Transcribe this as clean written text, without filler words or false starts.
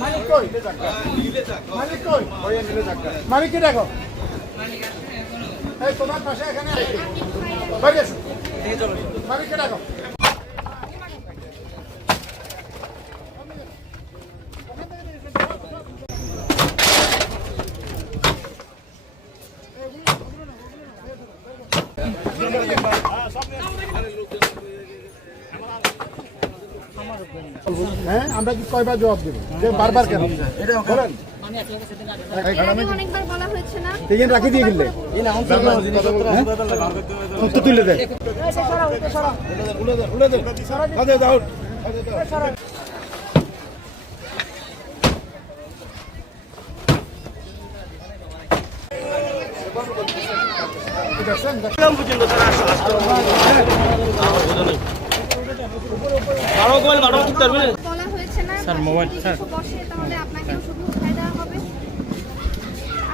মালিক কই? মালিক কই? মালিককে দেখো। এই তোমার পাশে এখানে বাইরে এসো। মালিককে দেখো। হ্যাঁ আমরা কি কয়বার জবাব দেবো যে বারবার কেন বলেন অনেকবার বলা হয়েছে না তিন রাখি দিয়ে গেলে তুলে দেয় বলা হয়েছে না স্যার মোবাইল স্যার বসে তাহলে আপনাকে